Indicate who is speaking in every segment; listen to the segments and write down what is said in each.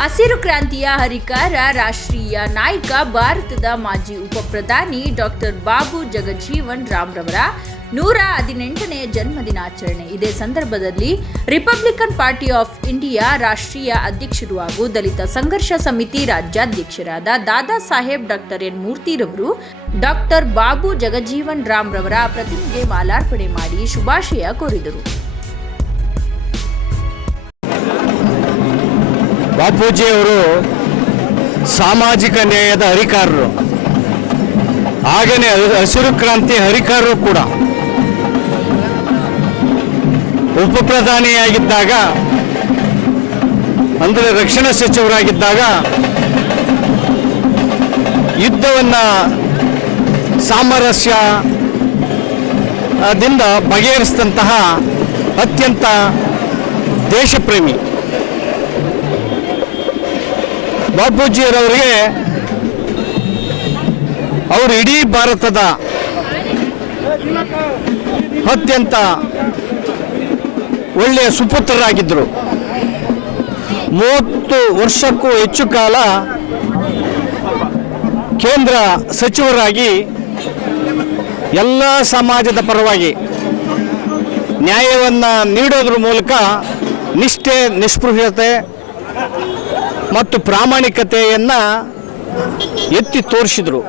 Speaker 1: ಹಸಿರು ಕ್ರಾಂತಿಯ ಹರಿಕಾರ, ರಾಷ್ಟ್ರೀಯ ನಾಯಕ, ಭಾರತದ ಮಾಜಿ ಉಪಪ್ರಧಾನಿ ಡಾಕ್ಟರ್ ಬಾಬು ಜಗಜೀವನ್ ರಾಮ್ ರವರ ನೂರ ಹದಿನೆಂಟನೇ ಜನ್ಮದಿನಾಚರಣೆ. ಇದೇ ಸಂದರ್ಭದಲ್ಲಿ ರಿಪಬ್ಲಿಕನ್ ಪಾರ್ಟಿ ಆಫ್ ಇಂಡಿಯಾ ರಾಷ್ಟ್ರೀಯ ಅಧ್ಯಕ್ಷರು ಹಾಗೂ ದಲಿತ ಸಂಘರ್ಷ ಸಮಿತಿ ರಾಜ್ಯಾಧ್ಯಕ್ಷರಾದ ದಾದಾ ಸಾಹೇಬ್ ಡಾಕ್ಟರ್ ಎನ್. ಮೂರ್ತಿರವರು ಡಾಕ್ಟರ್ ಬಾಬು ಜಗಜೀವನ್ ರಾಮ್ ರವರ ಪ್ರತಿಮೆಗೆ ಮಾಲಾರ್ಪಣೆ ಮಾಡಿ ಶುಭಾಶಯ ಕೋರಿದರು.
Speaker 2: ಬಾಪೂಜಿಯವರು ಸಾಮಾಜಿಕ ನ್ಯಾಯದ ಹರಿಕಾರರು. ಹಾಗೆಯೇ ಹಸಿರು ಕ್ರಾಂತಿ ಹರಿಕಾರರು ಕೂಡ. ಉಪಪ್ರಧಾನಿಯಾಗಿದ್ದಾಗ, ಅಂದರೆ ರಕ್ಷಣಾ ಸಚಿವರಾಗಿದ್ದಾಗ, ಯುದ್ಧವನ್ನು ಸಾಮರಸ್ಯ ದಿಂದ ಬಗೆಹರಿಸಿದಂತಹ ಅತ್ಯಂತ ದೇಶಪ್ರೇಮಿ. ಬಾಪೂಜಿಯವರಿಗೆ ಅವರು ಇಡೀ ಭಾರತದ ಅತ್ಯಂತ ಒಳ್ಳೆಯ ಸುಪುತ್ರರಾಗಿದ್ದರು. ಮೂವತ್ತು ವರ್ಷಕ್ಕೂ ಹೆಚ್ಚು ಕಾಲ ಕೇಂದ್ರ ಸಚಿವರಾಗಿ ಎಲ್ಲ ಸಮಾಜದ ಪರವಾಗಿ ನ್ಯಾಯವನ್ನು ನೀಡೋದ್ರ ಮೂಲಕ ನಿಷ್ಠೆ ನಿಸ್ಪೃಹತೆ ಮತ್ತು ಪ್ರಾಮಾಣಿಕತೆಯನ್ನು ಎತ್ತಿ ತೋರಿಸಿದರು.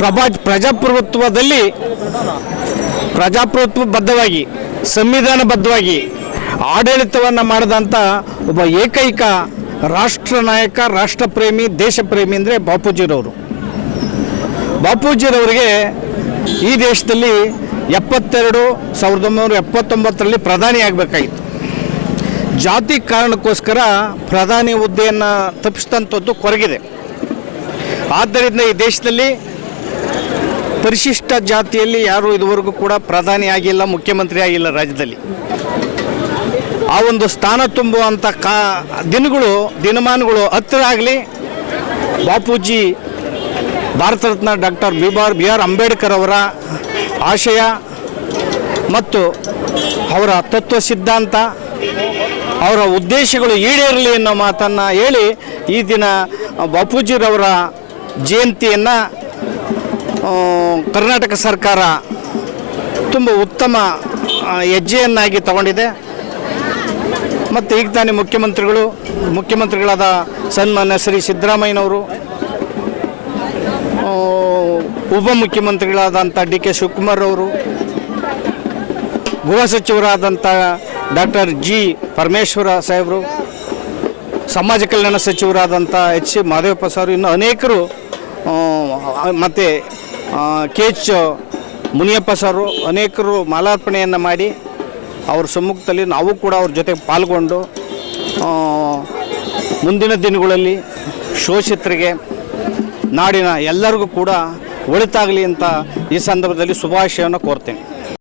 Speaker 2: ಪ್ರಭಾ ಪ್ರಜಾಪ್ರಭುತ್ವದಲ್ಲಿ ಪ್ರಜಾಪ್ರಭುತ್ವ ಬದ್ಧವಾಗಿ, ಸಂವಿಧಾನಬದ್ಧವಾಗಿ ಆಡಳಿತವನ್ನು ಮಾಡಿದಂಥ ಒಬ್ಬ ಏಕೈಕ ರಾಷ್ಟ್ರ ನಾಯಕ, ರಾಷ್ಟ್ರಪ್ರೇಮಿ, ದೇಶಪ್ರೇಮಿ ಅಂದರೆ ಬಾಪೂಜಿರವರು. ಬಾಪೂಜಿರವರಿಗೆ ಈ ದೇಶದಲ್ಲಿ ಎಪ್ಪತ್ತೆರಡು ಸಾವಿರದ ಒಂಬೈನೂರ ಎಪ್ಪತ್ತೊಂಬತ್ತರಲ್ಲಿ ಪ್ರಧಾನಿ ಆಗಬೇಕಾಗಿತ್ತು ಜಾತಿ ಕಾರಣಕ್ಕೋಸ್ಕರ ಪ್ರಧಾನಿ ಹುದ್ದೆಯನ್ನು ತಪ್ಪಿಸಿದಂಥದ್ದು ಕೊರಗಿದೆ. ಆದ್ದರಿಂದ ಈ ದೇಶದಲ್ಲಿ ಪರಿಶಿಷ್ಟ ಜಾತಿಯಲ್ಲಿ ಯಾರು ಇದುವರೆಗೂ ಕೂಡ ಪ್ರಧಾನಿ ಆಗಿಲ್ಲ, ಮುಖ್ಯಮಂತ್ರಿ ಆಗಿಲ್ಲ ರಾಜ್ಯದಲ್ಲಿ. ಆ ಒಂದು ಸ್ಥಾನ ತುಂಬುವಂಥ ಕಾ ದಿನಗಳು, ದಿನಮಾನಗಳು ಹತ್ತಿರ ಆಗಲಿ. Bapuji Bharat Ratna doctor B R B R Ambedkar ಅವರ ಆಶಯ ಮತ್ತು ಅವರ ತತ್ವ ಸಿದ್ಧಾಂತ ಅವರ ಉದ್ದೇಶಗಳು ಈಡೇರಲಿ ಅನ್ನೋ ಮಾತನ್ನು ಹೇಳಿ ಈ ದಿನ ಬಾಪೂಜಿರವರ ಜಯಂತಿಯನ್ನು ಕರ್ನಾಟಕ ಸರ್ಕಾರ ತುಂಬ ಉತ್ತಮ ಹೆಜ್ಜೆಯನ್ನಾಗಿ ತಗೊಂಡಿದೆ. ಮತ್ತು ಈಗ ತಾನೇ ಮುಖ್ಯಮಂತ್ರಿಗಳು, ಮುಖ್ಯಮಂತ್ರಿಗಳಾದ ಸನ್ಮಾನ್ಯ ಶ್ರೀ ಸಿದ್ದರಾಮಯ್ಯನವರು ಉಪಮುಖ್ಯಮಂತ್ರಿಗಳಾದಂಥ ಡಿ ಕೆ ಶಿವಕುಮಾರ್ ಅವರು, ಗೃಹ ಸಚಿವರಾದಂಥ ಡಾಕ್ಟರ್ ಜಿ ಪರಮೇಶ್ವರ ಸಾಹೇಬರು, ಸಮಾಜ ಕಲ್ಯಾಣ ಸಚಿವರಾದಂಥ ಎಚ್ ಸಿ ಮಾದೇವಪ್ಪ ಸರ್, ಇನ್ನು ಅನೇಕರು ಮತ್ತು ಕೆ ಎಚ್ ಮುನಿಯಪ್ಪ ಸರು, ಅನೇಕರು ಮಾಲಾರ್ಪಣೆಯನ್ನು ಮಾಡಿ ಅವ್ರ ಸಮ್ಮುಖದಲ್ಲಿ ನಾವು ಕೂಡ ಅವ್ರ ಜೊತೆ ಪಾಲ್ಗೊಂಡು ಮುಂದಿನ ದಿನಗಳಲ್ಲಿ ಶೋಷಿತರಿಗೆ ನಾಡಿನ ಎಲ್ಲರಿಗೂ ಕೂಡ ಒಳಿತಾಗಲಿ ಅಂತ ಈ ಸಂದರ್ಭದಲ್ಲಿ ಶುಭಾಶಯವನ್ನು ಕೋರ್ತೇನೆ.